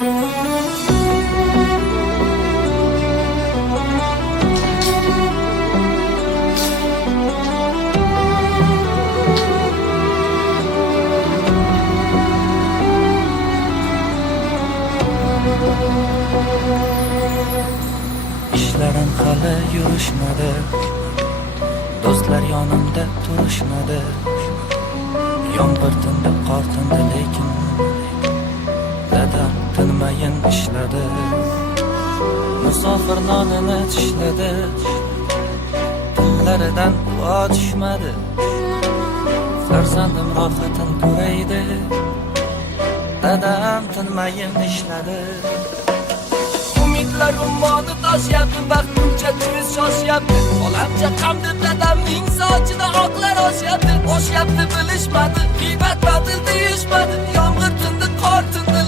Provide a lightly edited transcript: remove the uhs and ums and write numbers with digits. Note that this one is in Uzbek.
İşlerim hali yurishmadi, do'stlar yonimda turishmadi. Yomg'ir tindi, qor tindi, lekin dadam tinmayin ishladi. Musofir nonini tishladi, tillaridan duo tushmadi. Farzandim rohatin ko'raydi, dadam tinmayin ishladi. Umidlar ummoni toshyapti, vaqtincha tez shoshyapti. Olamcha qamdi dadamning sochida oqlar oshyapti. Oshyapti bilishmadi, g'iybat batil deyishmadi. Yomg'ir tindi, qor tindi,